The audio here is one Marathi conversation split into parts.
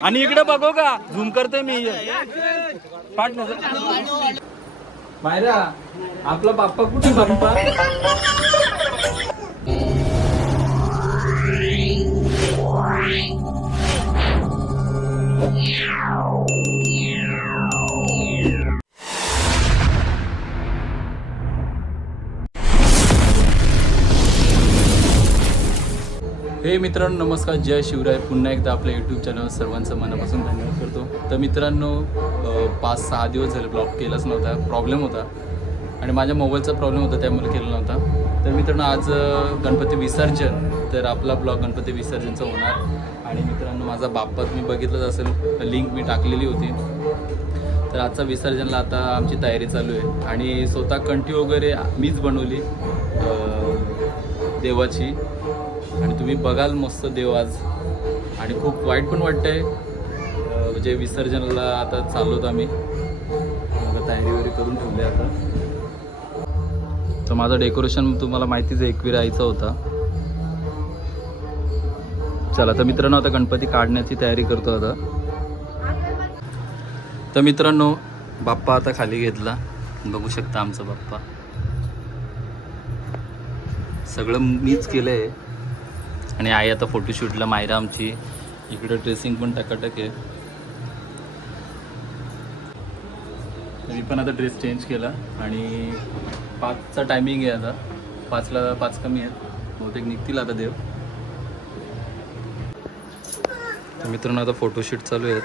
आणि इकडे बघू का झूम करते मी पाठ मायरा आपला बाप्पा कुठे बाप्पा हे मित्रांनो नमस्कार, जय शिवराय. पुन्हा एकदा आपल्या यूट्यूब चॅनलवर सर्वांचं मनापासून धन्यवाद करतो. तर मित्रांनो 5-6 दिवस झाले ब्लॉग केलाच नव्हता, प्रॉब्लेम होता आणि माझ्या मोबाईलचा प्रॉब्लेम होता त्यामुळे केला नव्हता. तर मित्रांनो आज गणपती विसर्जन, तर आपला ब्लॉग गणपती विसर्जनचा होणार. आणि मित्रांनो माझा बाप्पा तुम्ही बघितलंच असेल, लिंक मी टाकलेली होती. तर आजचा विसर्जनला आता आमची तयारी चालू आहे आणि स्वतः कंठी वगैरे मीच बनवली देवाची. आणि तुम्ही बघाल मस्त देव आज. आणि खूप वाईट पण वाटतंय, म्हणजे विसर्जनाला आता चाललोत आम्ही. तयारी वगैरे करून ठेवली आता. तर माझं डेकोरेशन तुम्हाला माहितीच आहे, एकविरा यायचा होता. चला तर मित्रांनो आता गणपती काढण्याची तयारी करतो आता. तर मित्रांनो बाप्पा आता खाली घेतला, बघू शकता आमचा बाप्पा. सगळं मीच केलंय. आणि आई आता फोटोशूटला, मायरा आमची इकडे ड्रेसिंग पण टकाटक आहे. मी पण आता ड्रेस चेंज केला आणि 5चा टायमिंग आहे आता. 5ला 5 कमी आहेत, बहुतेक निघतील आता देव. तर मित्रांनो आता फोटोशूट चालू आहेत.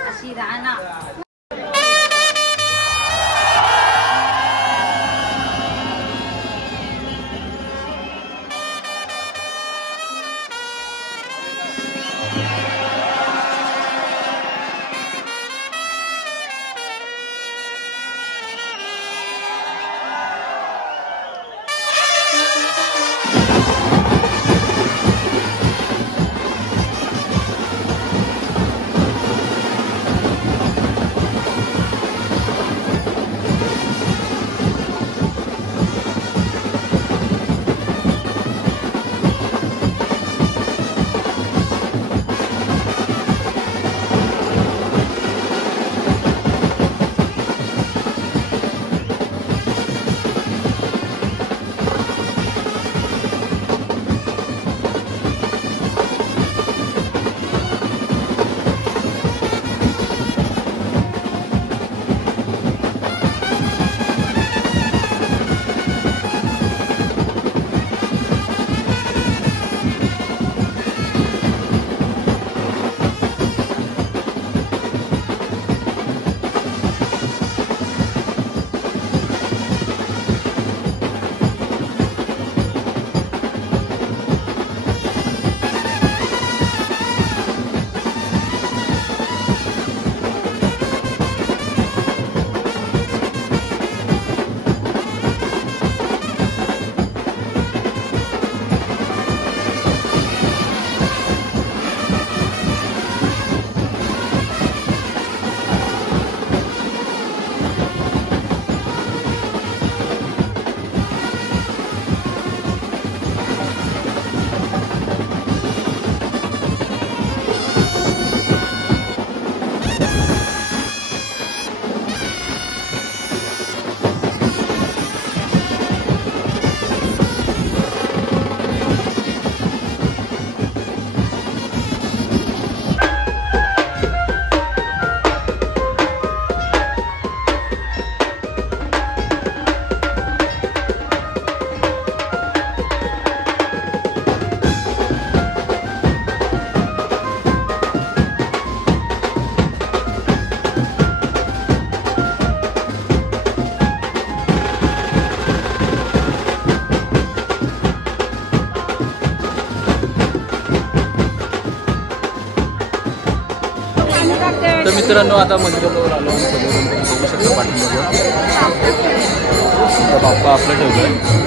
तर मित्रांनो आता मंदिराजवळ आलो, बघू शकता पाठीमागे बाप्पा आपलं ठेवलं.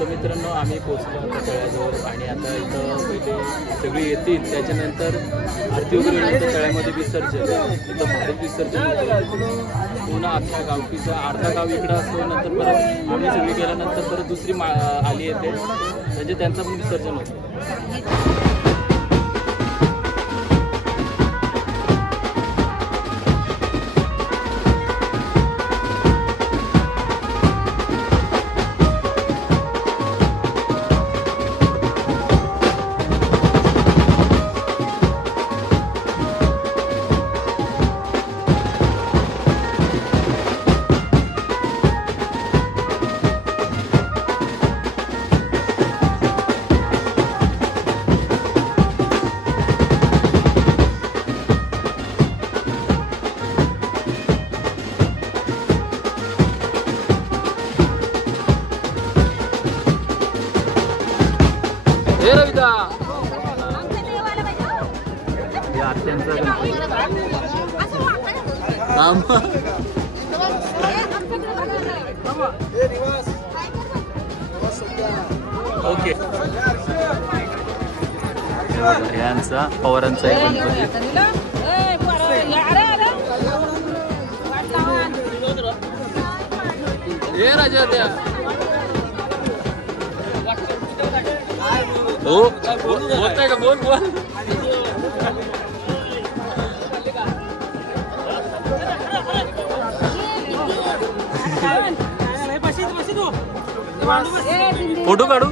तर मित्रांनो आम्ही पोचलो आता तळ्याजवळ आणि आता इथं पहिले सगळी येतील, त्याच्यानंतर आरती वगैरे नंतर तळ्यामध्ये विसर्जन, इथं भारत विसर्जन होतं पुन्हा अख्ख्या गावकीचा अर्धा गाव इकडं असतो. नंतर परत आम्ही सगळी गेल्यानंतर परत दुसरी आली येते म्हणजे त्यांचं पण विसर्जन होतं. हे रविदा या आत्यांचा ओके यांचा पवारांचा एक गणपती. हे राजा द्या हो बोलताय का बोल बोल. फोटो काढू.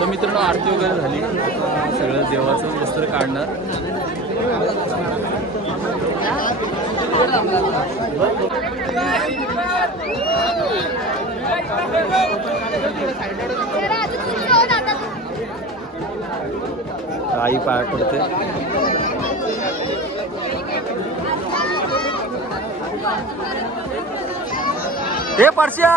तर मित्रांनो आरती वगैरे झाली, आता सगळं देवाचं वस्त्र काढणार. आई पाया पडते. हे परश्या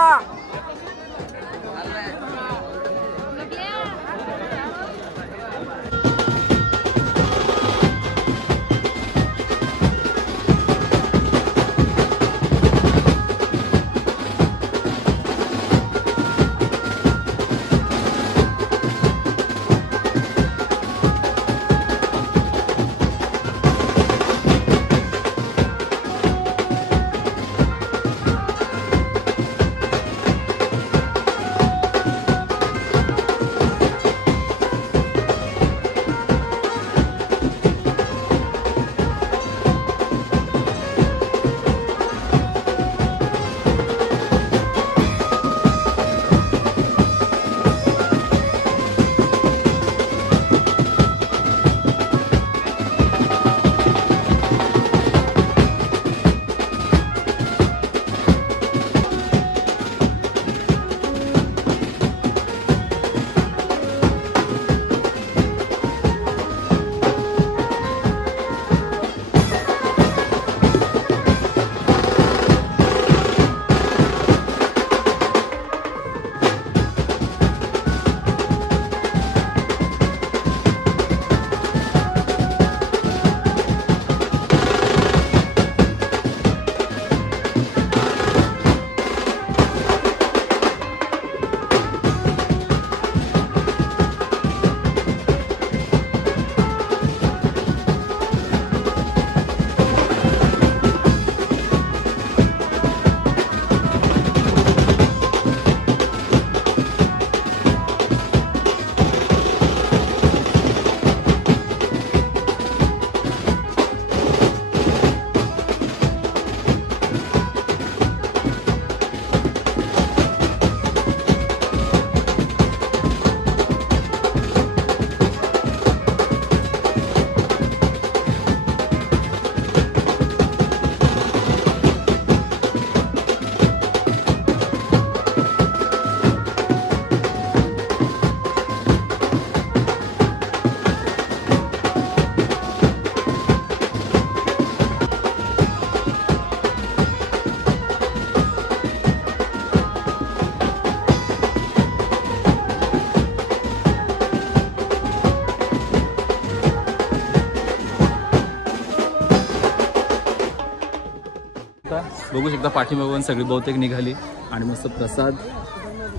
बघू शकता पाठीमागून सगळी बहुतेक निघाली आणि मस्त प्रसाद.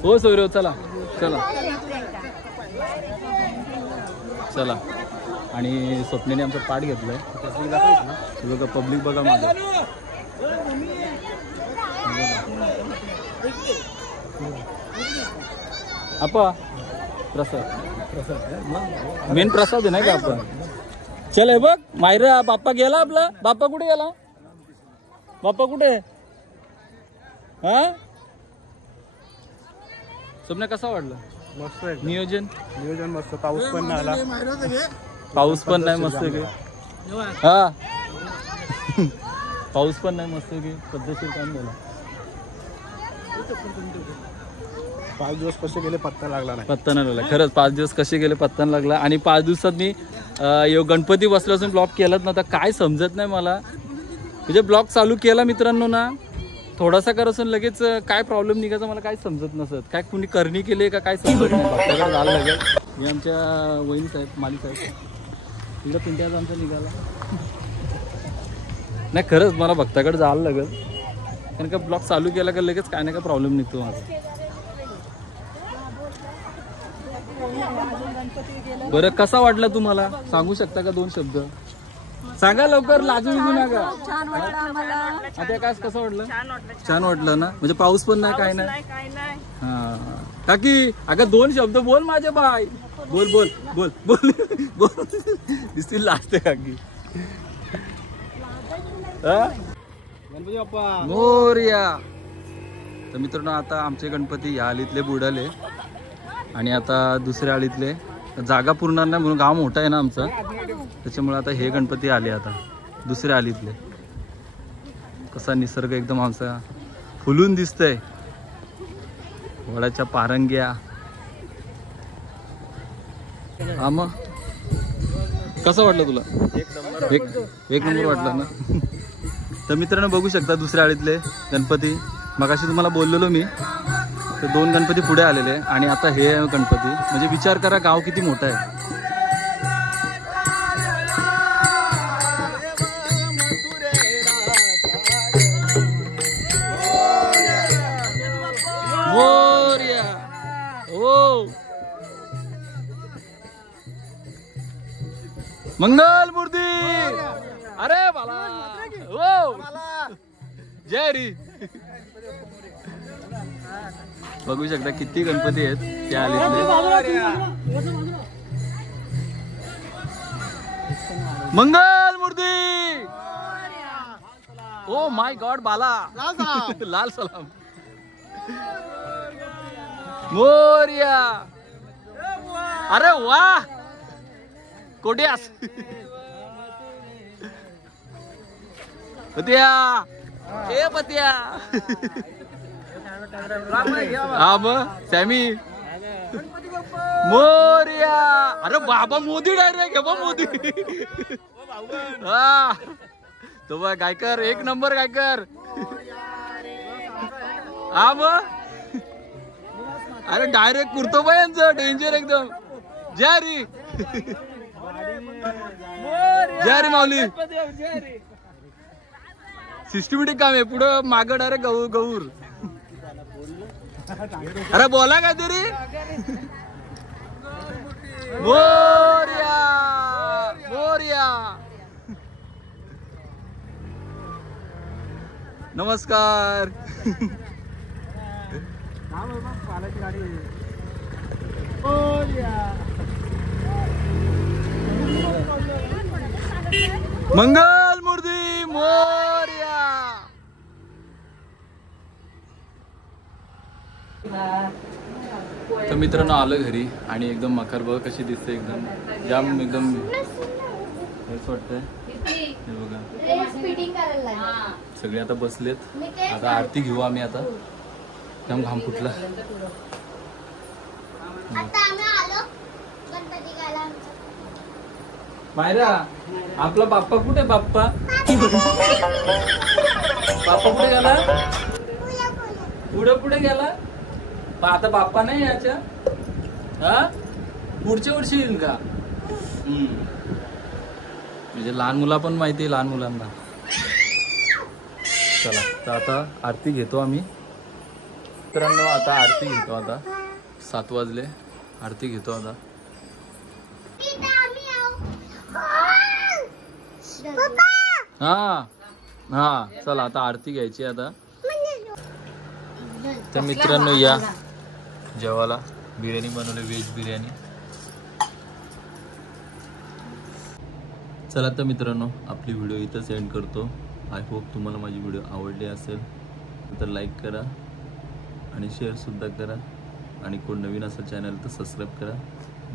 हो सौरव चला चला चला. आणि स्वप्नेने आमचा पाठ घेतलाय. बघा पब्लिक बघा माझं. आपा प्रसाद मेन प्रसाद आहे नाही का आपण. चल हे बघ मायरा बाप्पा गेला आपला. बाप्पा कुठे गेला. बाप्पा कुठे. हा स्वप्न कसा वाटलं. मस्त आहे. नियोजन मस्त. पाऊस पण नाही आला. पाऊस पण नाही मस्त की. हा पाऊस पण नाही मस्त की. पद्धतशीर काम झालं. 5 दिवस कसे गेले पत्ता लागला नाही. पत्ता नाही लागला खरंच. 5 दिवस कसे गेले पत्ता नाही लागला. आणि 5 दिवसात मी गणपती बसल्यापासून ब्लॉग केलाच नव्हता. काय समजत नाही मला. म्हणजे ब्लॉग चालू केला मित्रांनो ना थोडासा करायचं लगेच काय प्रॉब्लेम निघायचा मला काय समजत नसत. काय कुणी करणी केली का काय समजत नाही. भक्ताकडे जायला लागेल. मी आमच्या वहीन साहेब माली साहेब तिकडं पिंट्याच आमचा निघाला. नाही खरंच मला भक्ताकडे जायला लागेल. कारण का ब्लॉग चालू केला का लगेच काय ना काय प्रॉब्लेम निघतो माझा. बरं कसा वाटला तुम्हाला सांगू शकता का 2 शब्द सांगा लवकर. लाजू विजू नका. आता काय कसं वाटलं. छान वाटलं ना. म्हणजे पाऊस पण नाही काय नाही. हा काकी अगं 2 शब्द बोल माझे बाय. बोल बोल बोल बोल बोल. दिसतील लाजते काकी. गणपती बाप्पा मोरया. तर मित्रांनो आता आमचे गणपती ह्या आळीतले बुडाले आणि आता दुसऱ्या आळीतले जागा पुरणार नाही म्हणून गाव मोठा आहे ना आमचा त्याच्यामुळे आता हे गणपती आले आता दुसऱ्या आळीतले. कसा निसर्ग एकदम आमचा फुलून दिसतंय. वडाच्या पारंग्या. हा मग कसं वाटलं तुला. एक नंबर वाटला ना. तर मित्रांनो बघू शकता दुसऱ्या आळीतले गणपती. मगाशी तुम्हाला बोललेलो मी तर 2 गणपती पुढे आलेले आणि आता हे गणपती. म्हणजे विचार करा गाव किती मोठं आहे. मोरया. ओ मंगल मूर्ती. अरे बाला. ओ जय हरी. बघू शकता किती गणपती आहेत त्या आलीतले. मंगल मूर्ती. ओ माय गॉड बाला. लाल सलाम. मोरया. अरे वाह कोट्यास. पत्या ए पत्या. हा मग सॅमी. मोरया. अरे बाबा मोदी डायरेक्ट. बा मोदी. हा तो बघ गायकर. एक नंबर गायकर. हा मग अरे डायरेक्ट कुर्तो बा यांचं डेंजर एकदम. जय हरी. जय हरी माऊली. सिस्टमॅटिक काम आहे. पुढं मागं डायरेक्ट गौर. अरे बोला काय तरी. मोरया मोरया. नमस्कार. मंगल मूर्ती मोरया. तर मित्रांनो आलं घरी आणि एकदम मकर बघ कशी दिसते. एकदम जाम एकदम हेच वाटतंय. हे बघा सगळे आता बसलेत. आता आरती घेऊ आम्ही. आता जाम घाम फुटला. मायरा आपला बाप्पा कुठे. बाप्पा बाप्पा कुठे गेला. पुढे गेला. आता बाप्पा नाही याच्या. हा पुढच्या वर्षी येईल का. म्हणजे लहान मुला पण माहिती आहे. लहान मुलांना चला तर आता आरती घेतो आम्ही मित्रांनो. आता आरती घेतो. आता 7 वाजले. आरती घेतो आता. हा हा चला आता आरती घ्यायची आता. तर मित्रांनो या जेवायला. बिर्याणी बनवली, व्हेज बिर्याणी. चला तर मित्रांनो आपली व्हिडिओ इथंच एंड करतो. आय होप तुम्हाला माझी व्हिडिओ आवडली असेल तर लाईक करा आणि शेअरसुद्धा करा. आणि कोण नवीन असेल चॅनल तर सबस्क्राईब करा.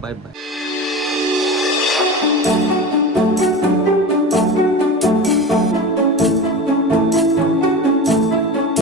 Bye bye.